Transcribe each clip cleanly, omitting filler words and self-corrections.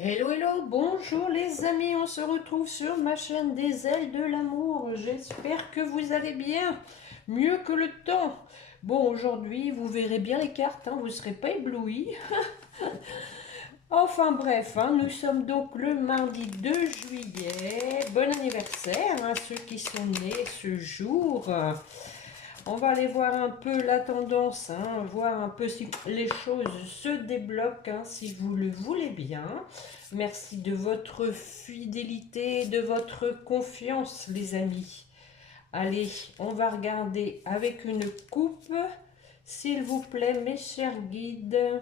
Hello, hello, bonjour les amis, on se retrouve sur ma chaîne des ailes de l'amour. J'espère que vous allez bien, mieux que le temps. Bon, aujourd'hui, vous verrez bien les cartes, hein, vous ne serez pas éblouis. Enfin bref, hein, nous sommes donc le mardi 2 juillet. Bon anniversaire à ceux qui sont nés ce jour. On va aller voir un peu la tendance, hein, voir un peu si les choses se débloquent, hein, si vous le voulez bien. Merci de votre fidélité, de votre confiance, les amis. Allez, on va regarder avec une coupe, s'il vous plaît, mes chers guides.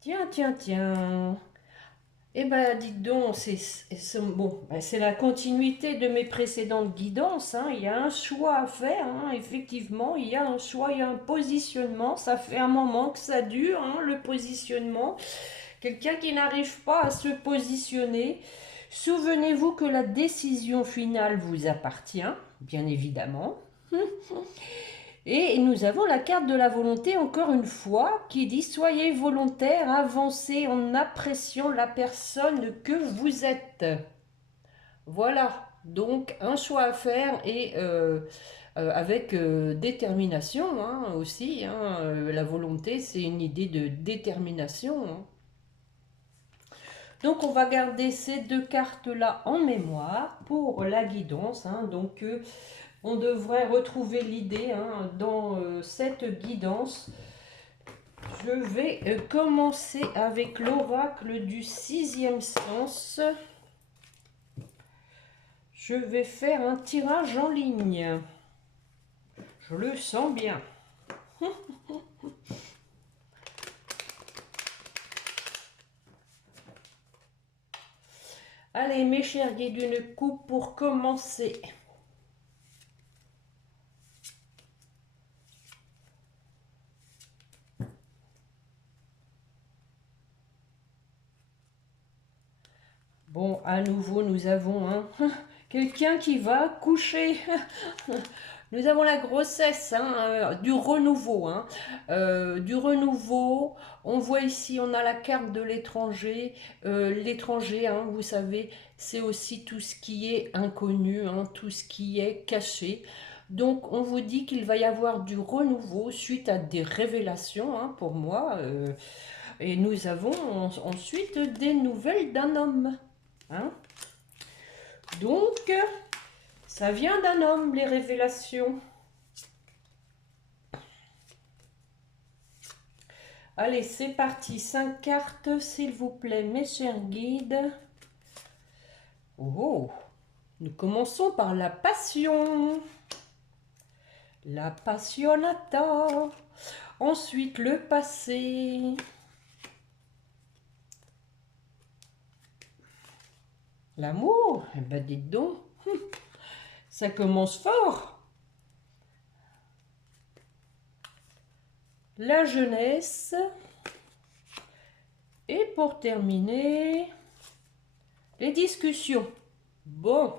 Tiens, tiens, tiens. Eh ben, dites donc, bon, ben, c'est la continuité de mes précédentes guidances, hein. Il y a un choix à faire, hein. Effectivement, il y a un choix, il y a un positionnement. Ça fait un moment que ça dure, hein, le positionnement. Quelqu'un qui n'arrive pas à se positionner. Souvenez-vous que la décision finale vous appartient, bien évidemment. Et nous avons la carte de la volonté, encore une fois, qui dit « Soyez volontaire, avancez en appréciant la personne que vous êtes ». Voilà, donc un choix à faire et avec détermination, hein, aussi, hein. La volonté, c'est une idée de détermination, hein. Donc on va garder ces deux cartes-là en mémoire pour la guidance, hein. Donc on devrait retrouver l'idée, hein, dans cette guidance. Je vais commencer avec l'oracle du sixième sens. Je vais faire un tirage en ligne. Je le sens bien. Allez, mes chers guides, une coupe pour commencer. Bon, à nouveau, nous avons quelqu'un qui va coucher. Nous avons la grossesse, hein, du renouveau, hein. Du renouveau. On voit ici, on a la carte de l'étranger. L'étranger, hein, vous savez, c'est aussi tout ce qui est inconnu, hein, tout ce qui est caché. Donc, on vous dit qu'il va y avoir du renouveau suite à des révélations, hein, pour moi. Et nous avons ensuite des nouvelles d'un homme, hein. Donc, ça vient d'un homme, les révélations. Allez, c'est parti. 5 cartes, s'il vous plaît, mes chers guides. Oh, nous commençons par la passion. La passionata. Ensuite, le passé. L'amour. Eh ben, dites donc. Ça commence fort. La jeunesse. Et pour terminer, les discussions. Bon.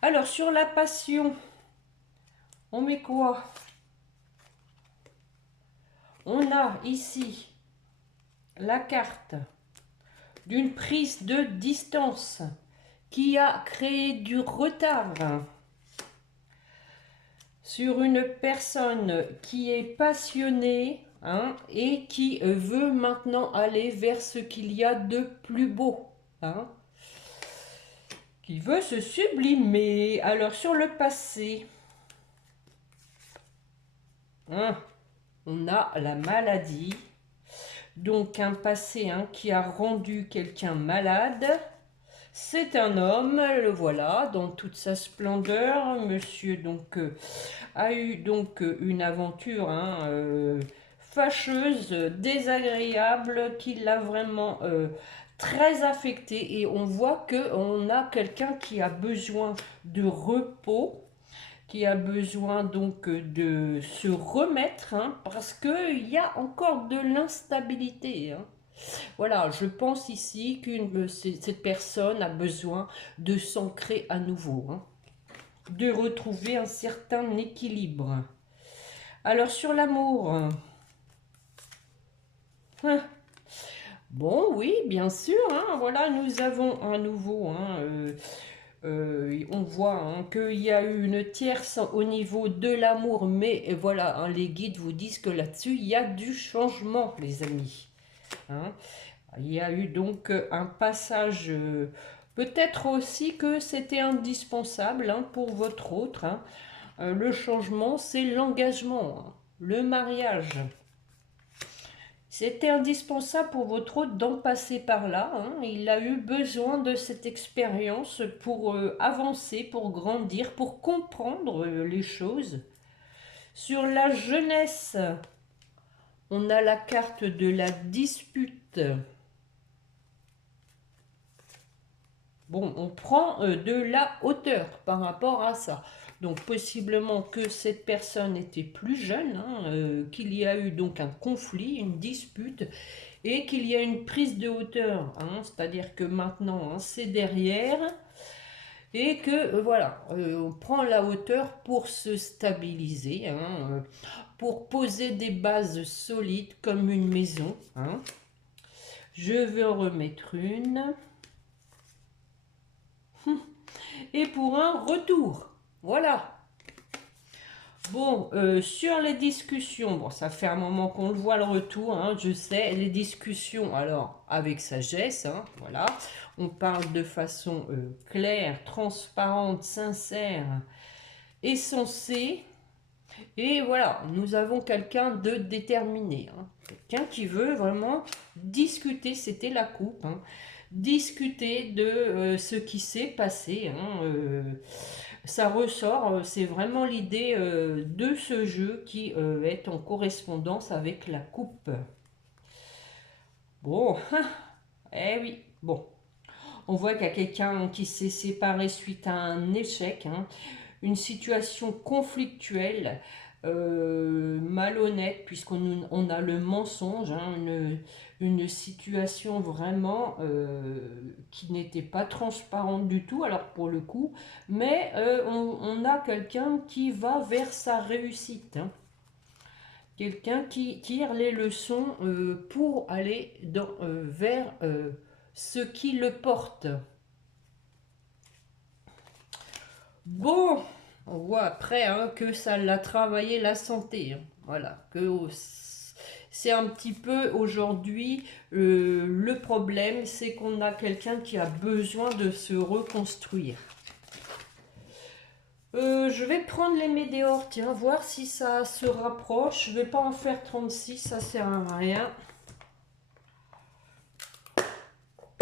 Alors, sur la passion, on met quoi? On a ici la carte d'une prise de distance qui a créé du retard sur une personne qui est passionnée, hein, et qui veut maintenant aller vers ce qu'il y a de plus beau, hein, qui veut se sublimer. Alors sur le passé, hein, on a la maladie, donc un passé, hein, qui a rendu quelqu'un malade. C'est un homme, le voilà, dans toute sa splendeur. Monsieur donc a eu donc une aventure, hein, fâcheuse, désagréable, qui l'a vraiment très affecté. Et on voit qu'on a quelqu'un qui a besoin de repos, qui a besoin donc de se remettre, hein, parce qu'il y a encore de l'instabilité, hein. Voilà, je pense ici que cette personne a besoin de s'ancrer à nouveau, hein. de retrouver un certain équilibre. Alors sur l'amour, hein, bon oui, bien sûr, hein, voilà, nous avons un nouveau, hein, on voit hein, qu'il y a eu une tierce au niveau de l'amour, mais voilà, hein, les guides vous disent que là-dessus, il y a du changement, les amis. Hein. Il y a eu donc un passage, peut-être aussi que c'était indispensable hein, pour votre autre. Hein. Le changement, c'est l'engagement, hein, le mariage. C'était indispensable pour votre hôte d'en passer par là. Hein. Il a eu besoin de cette expérience pour avancer, pour grandir, pour comprendre les choses. Sur la jeunesse, on a la carte de la dispute. Bon, on prend de la hauteur par rapport à ça. Donc possiblement que cette personne était plus jeune, hein, qu'il y a eu donc un conflit, une dispute, et qu'il y a une prise de hauteur. Hein, c'est-à-dire que maintenant, hein, c'est derrière, et que voilà, on prend la hauteur pour se stabiliser, hein, pour poser des bases solides comme une maison. Hein. Je vais en remettre une. Et pour un retour. Voilà. Bon, sur les discussions, bon, ça fait un moment qu'on le voit le retour, hein, je sais, les discussions, alors, avec sagesse, hein, voilà, on parle de façon claire, transparente, sincère et sensée, et voilà, nous avons quelqu'un de déterminé, hein, quelqu'un qui veut vraiment discuter, c'était la coupe, hein, discuter de ce qui s'est passé, hein, ça ressort, c'est vraiment l'idée de ce jeu qui est en correspondance avec la coupe. Bon, eh oui, bon. On voit qu'il y a quelqu'un qui s'est séparé suite à un échec, hein, une situation conflictuelle, malhonnête, puisqu'on a le mensonge, hein, une situation vraiment qui n'était pas transparente du tout, alors pour le coup, mais on a quelqu'un qui va vers sa réussite. Hein. Quelqu'un qui tire les leçons pour aller vers ce qui le porte. Bon, on voit après hein, que ça l'a travaillé la santé. Hein. Voilà, que c'est un petit peu aujourd'hui le problème, c'est qu'on a quelqu'un qui a besoin de se reconstruire. Je vais prendre les météores, tiens, voir si ça se rapproche. Je vais pas en faire 36, ça sert à rien.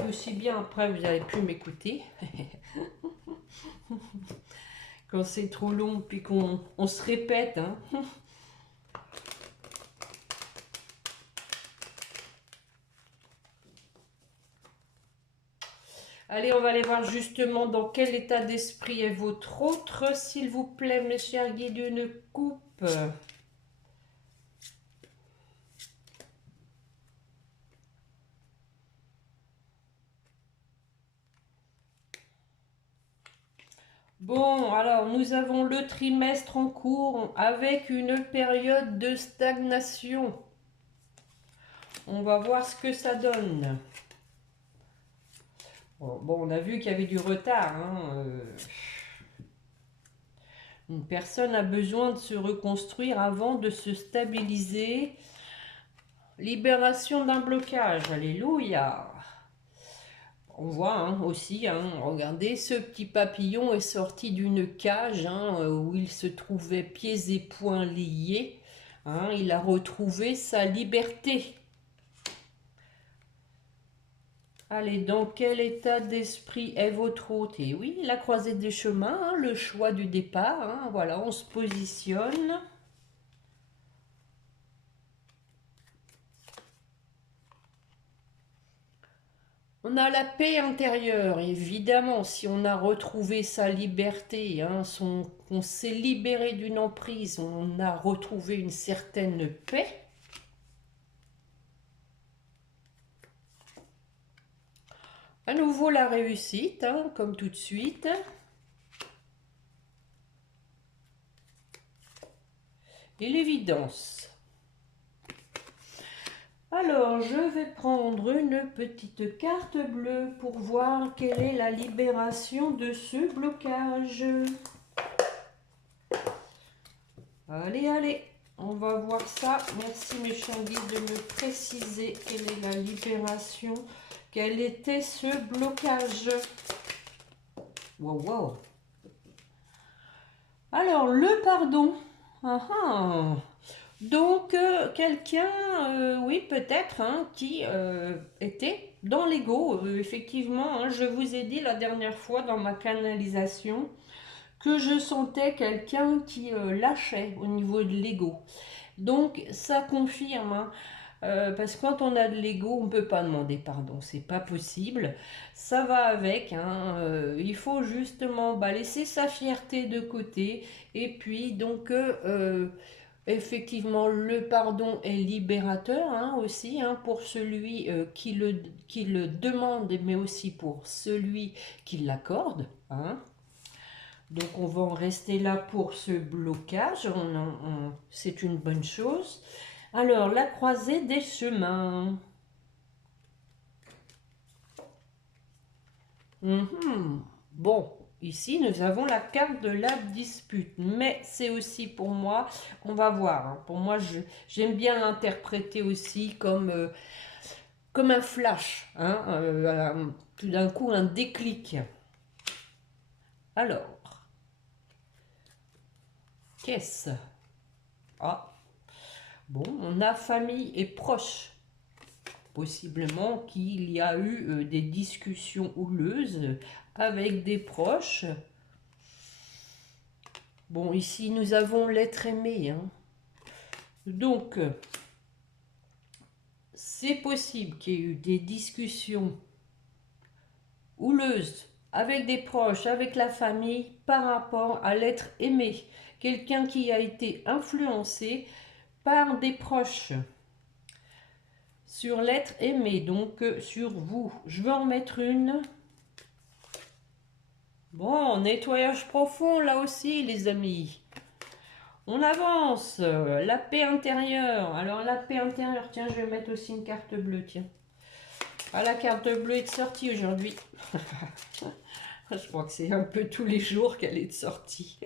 Aussi bien après, vous n'allez plus m'écouter. Quand c'est trop long, puis qu'on se répète. Hein. Allez, on va aller voir justement dans quel état d'esprit est votre autre, s'il vous plaît, mes chers guides, d'une coupe. Bon, alors nous avons le trimestre en cours avec une période de stagnation. On va voir ce que ça donne. Bon, on a vu qu'il y avait du retard. Hein, Une personne a besoin de se reconstruire avant de se stabiliser. Libération d'un blocage. Alléluia. On voit hein, aussi, hein, regardez, ce petit papillon est sorti d'une cage hein, où il se trouvait pieds et poings liés. Hein, il a retrouvé sa liberté. Allez, dans quel état d'esprit est votre hôte? Et oui, la croisée des chemins, hein, le choix du départ. Hein, voilà, on se positionne. On a la paix intérieure, évidemment, si on a retrouvé sa liberté, hein, on s'est libéré d'une emprise, on a retrouvé une certaine paix. À nouveau la réussite, hein, comme tout de suite. et l'évidence. Alors, je vais prendre une petite carte bleue pour voir quelle est la libération de ce blocage. Allez, allez, on va voir ça. Merci mes chers guides de me préciser quelle est la libération, quel était ce blocage. Wow, wow. Alors, le pardon. Ah, ah. Donc, quelqu'un, oui, peut-être, hein, qui était dans l'ego. Effectivement, hein, je vous ai dit la dernière fois dans ma canalisation que je sentais quelqu'un qui lâchait au niveau de l'ego. Donc, ça confirme, hein, parce que quand on a de l'ego, on ne peut pas demander pardon, c'est pas possible. Ça va avec, hein, il faut justement laisser sa fierté de côté. Et puis, donc, effectivement, le pardon est libérateur, hein, aussi, hein, pour celui qui le demande, mais aussi pour celui qui l'accorde. Hein. Donc on va en rester là pour ce blocage, c'est une bonne chose. Alors, la croisée des chemins. Bon, ici nous avons la carte de la dispute, mais c'est aussi pour moi, on va voir, hein, pour moi j'aime bien l'interpréter aussi comme un flash, hein, tout d'un coup un déclic. Alors, qu'est-ce? Ah, bon, on a famille et proches. Possiblement qu'il y a eu des discussions houleuses avec des proches. Bon, ici, nous avons l'être aimé. Hein. Donc, c'est possible qu'il y ait eu des discussions houleuses avec des proches, avec la famille, par rapport à l'être aimé. Quelqu'un qui a été influencé par des proches. Sur l'être aimé, donc sur vous. Je vais en mettre une. Bon, nettoyage profond là aussi les amis. On avance. La paix intérieure. Alors la paix intérieure, tiens, je vais mettre aussi une carte bleue, tiens. Ah, la carte bleue est de sortie aujourd'hui. Je crois que c'est un peu tous les jours qu'elle est de sortie.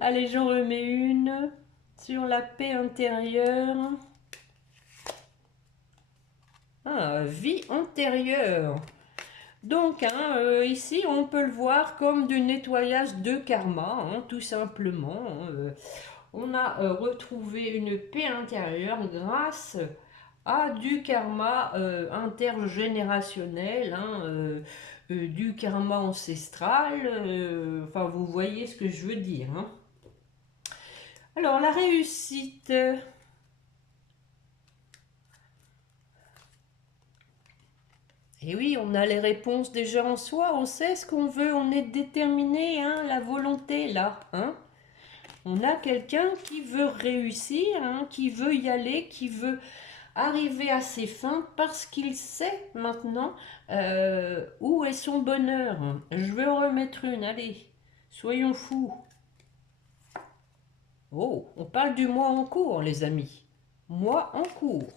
Allez, j'en remets une. Sur la paix intérieure. Ah, vie antérieure. Donc, hein, ici, on peut le voir comme du nettoyage de karma, hein, tout simplement. On a retrouvé une paix intérieure grâce à du karma intergénérationnel, hein, du karma ancestral. Enfin, vous voyez ce que je veux dire. Hein. Alors, la réussite. Et oui, on a les réponses déjà en soi, on sait ce qu'on veut, on est déterminé, hein, la volonté là. Hein. On a quelqu'un qui veut réussir, hein, qui veut y aller, qui veut arriver à ses fins parce qu'il sait maintenant où est son bonheur. Je vais en remettre une, allez, soyons fous. Oh, on parle du mois en cours, les amis. Mois en cours.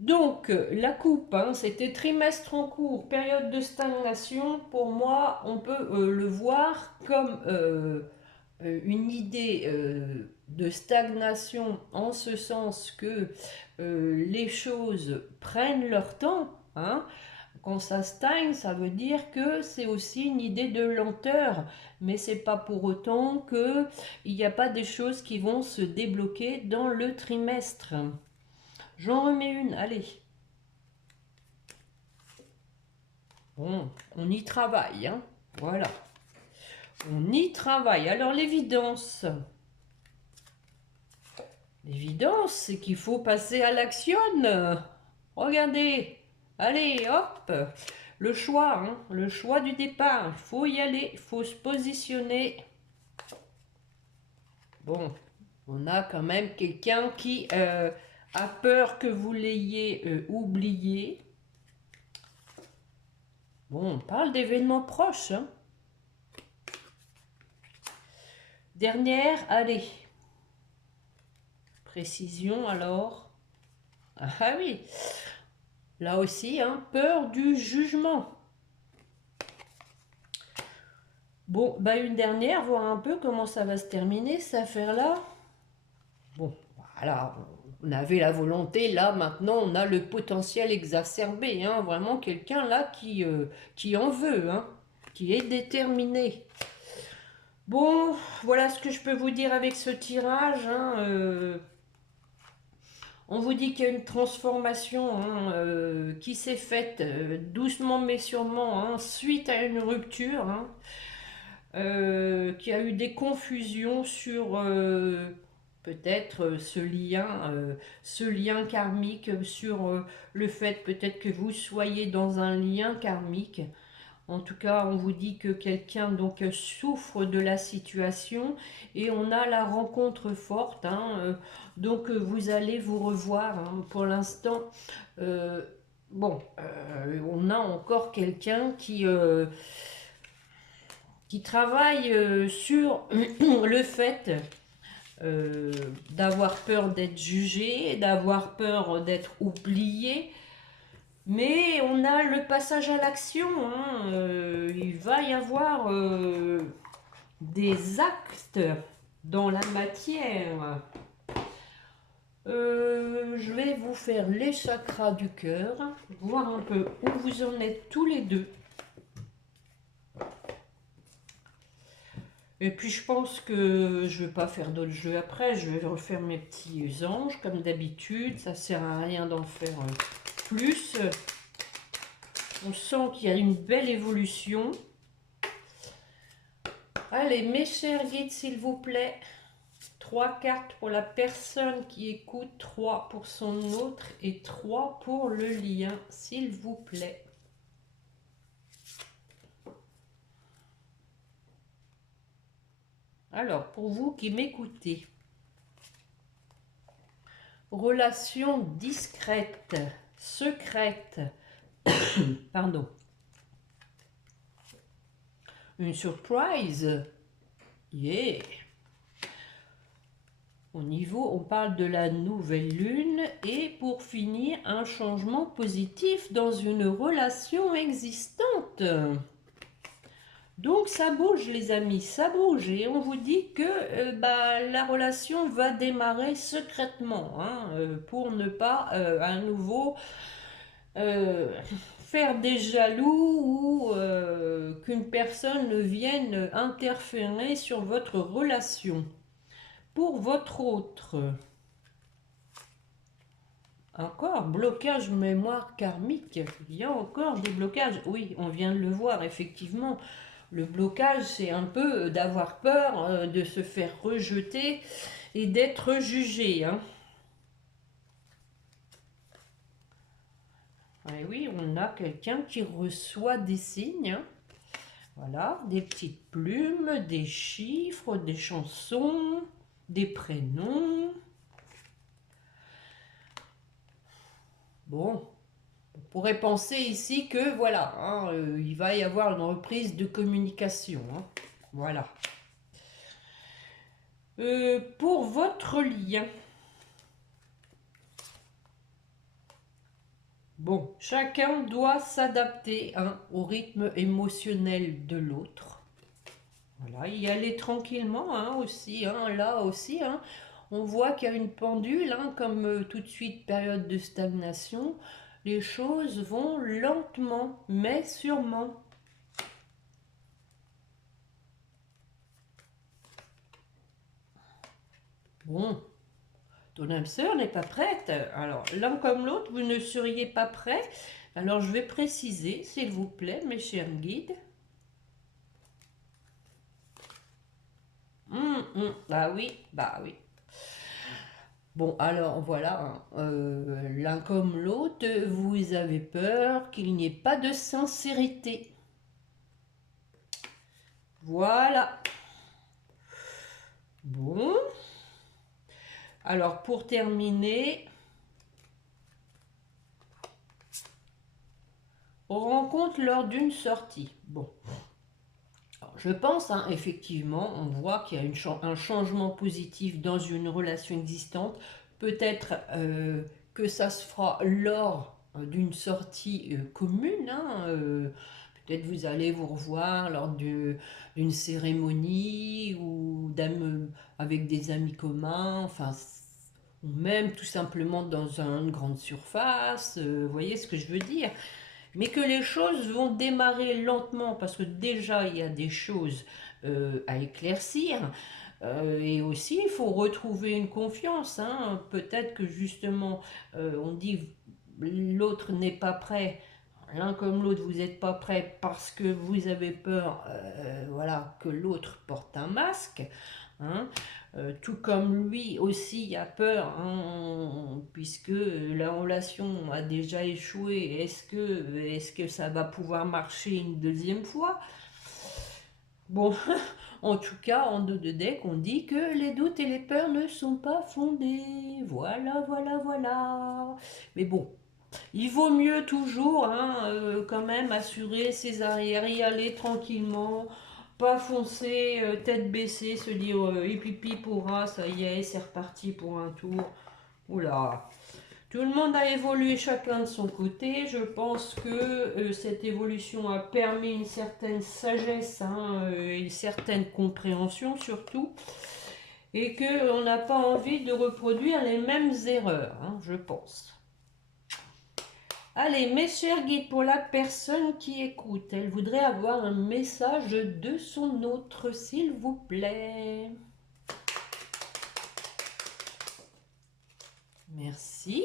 Donc, la coupe, hein, c'était trimestre en cours, période de stagnation. Pour moi, on peut le voir comme une idée de stagnation en ce sens que les choses prennent leur temps. Hein. Quand ça stagne, ça veut dire que c'est aussi une idée de lenteur, mais c'est pas pour autant qu'il n'y a pas des choses qui vont se débloquer dans le trimestre. J'en remets une, allez. Bon, on y travaille, hein. Voilà. On y travaille. Alors, l'évidence. L'évidence, c'est qu'il faut passer à l'action. Regardez. Allez, hop. Le choix, hein. Le choix du départ. Il faut y aller. Il faut se positionner. Bon, on a quand même quelqu'un qui a peur que vous l'ayez oublié. Bon, on parle d'événements proches. Hein. Dernière, allez. Précision alors. Ah oui, là aussi, hein, peur du jugement. Bon, bah une dernière, voir un peu comment ça va se terminer, cette affaire-là. Bon, voilà, on avait la volonté, là, maintenant, on a le potentiel exacerbé, hein, vraiment quelqu'un là qui en veut, hein, qui est déterminé. Bon, voilà ce que je peux vous dire avec ce tirage, hein, on vous dit qu'il y a une transformation, hein, qui s'est faite doucement mais sûrement, hein, suite à une rupture, hein, qu'il y a eu des confusions sur peut-être ce lien karmique, sur le fait peut-être que vous soyez dans un lien karmique. En tout cas, on vous dit que quelqu'un donc souffre de la situation et on a la rencontre forte, hein, donc vous allez vous revoir, hein. Pour l'instant, euh, bon, on a encore quelqu'un qui travaille sur le fait d'avoir peur d'être jugé, d'avoir peur d'être oublié. Mais on a le passage à l'action, hein. Il va y avoir des actes dans la matière. Je vais vous faire les chakras du cœur, voir un peu où vous en êtes tous les deux. Et puis je pense que je ne vais pas faire d'autres jeux après, je vais refaire mes petits anges comme d'habitude, ça sert à rien d'en faire plus. On sent qu'il y a une belle évolution. Allez, mes chers guides, s'il vous plaît, 3 cartes pour la personne qui écoute, 3 pour son autre et 3 pour le lien, s'il vous plaît. Alors, pour vous qui m'écoutez, relation discrète, secrète, pardon, une surprise, yeah. Au niveau, on parle de la nouvelle lune et pour finir, un changement positif dans une relation existante. Donc ça bouge les amis, ça bouge et on vous dit que la relation va démarrer secrètement, hein, pour ne pas à nouveau faire des jaloux ou qu'une personne vienne interférer sur votre relation. Pour votre autre, encore blocage mémoire karmique, il y a encore des blocages, oui on vient de le voir effectivement. Le blocage, c'est un peu d'avoir peur de se faire rejeter et d'être jugé, hein. Et oui, on a quelqu'un qui reçoit des signes, hein. Voilà, des petites plumes, des chiffres, des chansons, des prénoms. Bon, on pourrait penser ici que voilà, hein, il va y avoir une reprise de communication, hein. Voilà. Pour votre lien, bon, chacun doit s'adapter, hein, au rythme émotionnel de l'autre. Voilà, y aller tranquillement, hein, aussi, hein, là aussi, hein, on voit qu'il y a une pendule, hein, comme tout de suite période de stagnation. Les choses vont lentement, mais sûrement. Bon, ton âme sœur n'est pas prête. Alors, l'un comme l'autre, vous ne seriez pas prêt. Alors, je vais préciser, s'il vous plaît, mes chers guides. Bah oui, bah oui. Bon, alors voilà, hein, l'un comme l'autre, vous avez peur qu'il n'y ait pas de sincérité. Voilà. Bon. Alors, pour terminer, on rencontre lors d'une sortie. Bon. Alors, je pense, hein, effectivement, on voit qu'il y a un changement positif dans une relation existante. Peut-être que ça se fera lors d'une sortie commune, hein, peut-être vous allez vous revoir lors d'une cérémonie ou avec des amis communs, enfin, ou même tout simplement dans une grande surface, vous voyez ce que je veux dire? Mais que les choses vont démarrer lentement parce que déjà il y a des choses à éclaircir. Et aussi, il faut retrouver une confiance, hein. Peut-être que justement, on dit l'autre n'est pas prêt, l'un comme l'autre, vous n'êtes pas prêt parce que vous avez peur, voilà, que l'autre porte un masque, hein. Tout comme lui aussi a peur, hein, puisque la relation a déjà échoué. Est-ce que ça va pouvoir marcher une deuxième fois? Bon, en tout cas, en dos de deck, on dit que les doutes et les peurs ne sont pas fondés. Voilà, voilà, voilà. Mais bon, il vaut mieux toujours, hein, quand même, assurer ses arrières, y aller tranquillement, pas foncer, tête baissée, se dire hippie pourra, ça y est, c'est reparti pour un tour. Oula. Tout le monde a évolué chacun de son côté. Je pense que cette évolution a permis une certaine sagesse, hein, une certaine compréhension surtout. Et qu'on n'a pas envie de reproduire les mêmes erreurs, hein, je pense. Allez, mes chers guides, pour la personne qui écoute, elle voudrait avoir un message de son autre, s'il vous plaît. Merci.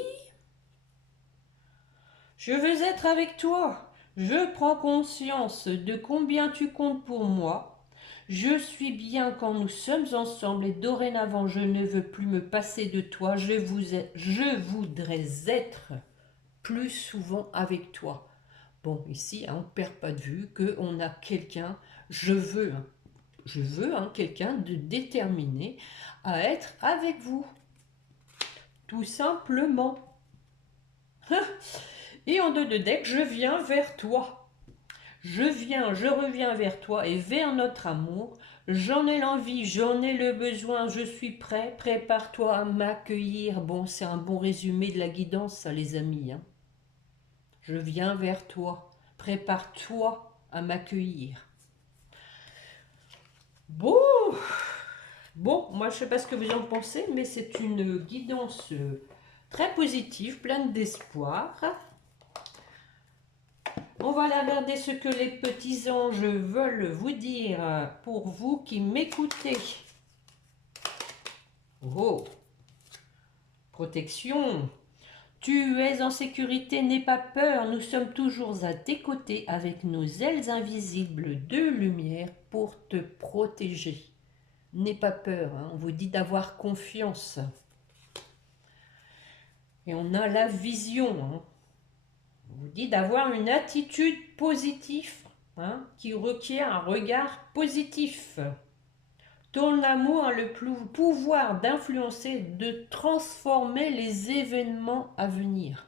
Je veux être avec toi. Je prends conscience de combien tu comptes pour moi. Je suis bien quand nous sommes ensemble et dorénavant je ne veux plus me passer de toi. Je voudrais être plus souvent avec toi. Bon, ici, hein, on ne perd pas de vue qu'on a quelqu'un, je veux hein, quelqu'un de déterminé à être avec vous. Tout simplement. Et en 2 de deck, je viens vers toi. Je reviens vers toi et vers notre amour. J'en ai l'envie, j'en ai le besoin, je suis prêt. Prépare-toi à m'accueillir. Bon, c'est un bon résumé de la guidance, ça, les amis, hein. Je viens vers toi. Prépare-toi à m'accueillir. Bon, moi je ne sais pas ce que vous en pensez, mais c'est une guidance très positive, pleine d'espoir. On va aller regarder ce que les petits anges veulent vous dire pour vous qui m'écoutez. Oh, protection. Tu es en sécurité, n'aie pas peur, nous sommes toujours à tes côtés avec nos ailes invisibles de lumière pour te protéger. N'aie pas peur, hein, on vous dit d'avoir confiance. Et on a la vision, hein. On vous dit d'avoir une attitude positive, hein, qui requiert un regard positif. Ton amour a le pouvoir d'influencer, de transformer les événements à venir.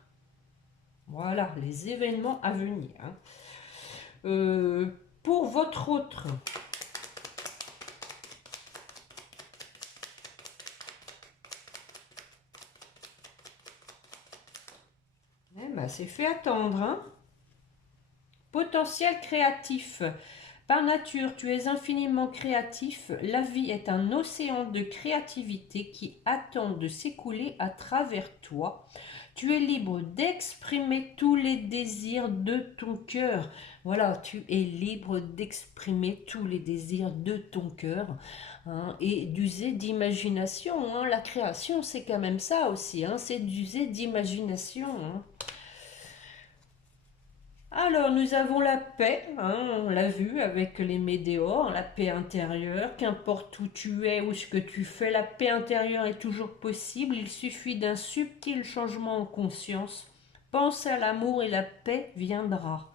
Voilà, les événements à venir, hein. Pour votre autre, eh ben, c'est fait attendre, hein. Potentiel créatif. Par nature, tu es infiniment créatif. La vie est un océan de créativité qui attend de s'écouler à travers toi. Tu es libre d'exprimer tous les désirs de ton cœur. Voilà, tu es libre d'exprimer tous les désirs de ton cœur, hein, et d'user d'imagination, hein. La création, c'est quand même ça aussi, hein, c'est d'user d'imagination, hein. Alors, nous avons la paix, hein, on l'a vu avec les météores, la paix intérieure, qu'importe où tu es ou ce que tu fais, la paix intérieure est toujours possible, il suffit d'un subtil changement en conscience. Pense à l'amour et la paix viendra.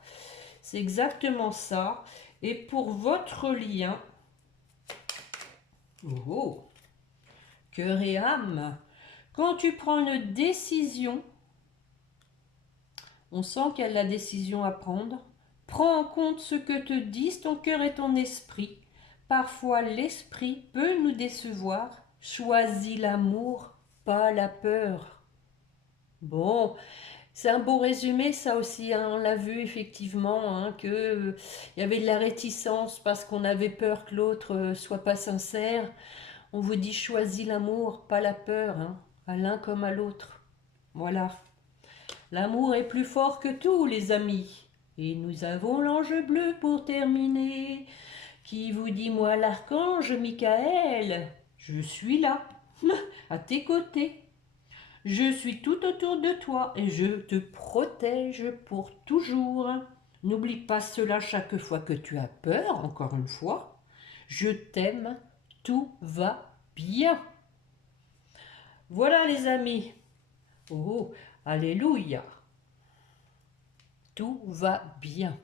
C'est exactement ça. Et pour votre lien, oh, cœur et âme, quand tu prends une décision, on sent qu'il y a de la décision à prendre. Prends en compte ce que te disent ton cœur et ton esprit. Parfois, l'esprit peut nous décevoir. Choisis l'amour pas la peur. Bon, c'est un beau résumé, ça aussi, hein. On l'a vu effectivement, hein, que il y avait de la réticence parce qu'on avait peur que l'autre soit pas sincère. On vous dit choisis l'amour, pas la peur, hein, à l'un comme à l'autre. Voilà. L'amour est plus fort que tout, les amis. Et nous avons l'ange bleu pour terminer. Qui vous dit, moi, l'archange Michael? Je suis là, à tes côtés. Je suis tout autour de toi et je te protège pour toujours. N'oublie pas cela chaque fois que tu as peur, encore une fois. Je t'aime, tout va bien. Voilà les amis. Oh, alléluia. Tout va bien.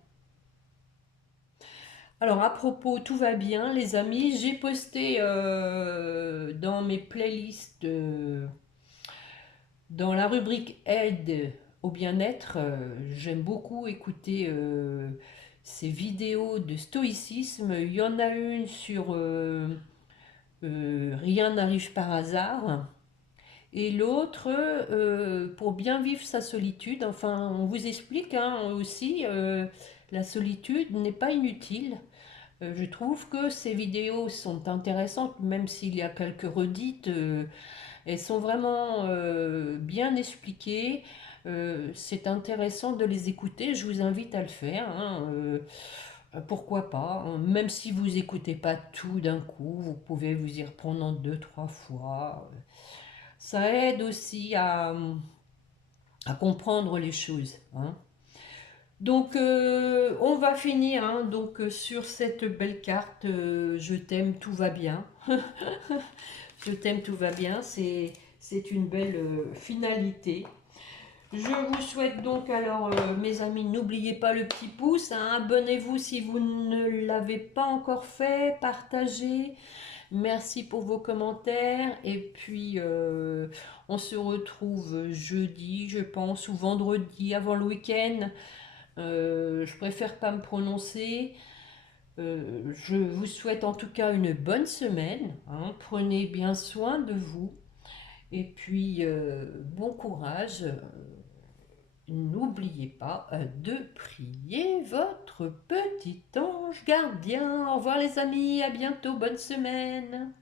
Alors à propos, tout va bien les amis. J'ai posté dans mes playlists, dans la rubrique aide au bien-être, j'aime beaucoup écouter ces vidéos de stoïcisme. Il y en a une sur rien n'arrive par hasard. Et l'autre, pour bien vivre sa solitude, enfin, on vous explique hein, aussi, la solitude n'est pas inutile. Je trouve que ces vidéos sont intéressantes, même s'il y a quelques redites, elles sont vraiment bien expliquées. C'est intéressant de les écouter, je vous invite à le faire, hein, pourquoi pas, hein. Même si vous n'écoutez pas tout d'un coup, vous pouvez vous y reprendre en deux, trois fois. Ça aide aussi à comprendre les choses, hein. Donc, on va finir hein, donc, sur cette belle carte. Je t'aime, tout va bien. Je t'aime, tout va bien. C'est une belle finalité. Je vous souhaite donc alors, mes amis, n'oubliez pas le petit pouce, hein. Abonnez-vous si vous ne l'avez pas encore fait. Partagez. Merci pour vos commentaires. Et puis, on se retrouve jeudi, je pense, ou vendredi avant le week-end. Je préfère pas me prononcer. Je vous souhaite en tout cas une bonne semaine, hein. Prenez bien soin de vous. Et puis, bon courage. N'oubliez pas de prier votre petit ange gardien. Au revoir les amis, à bientôt, bonne semaine.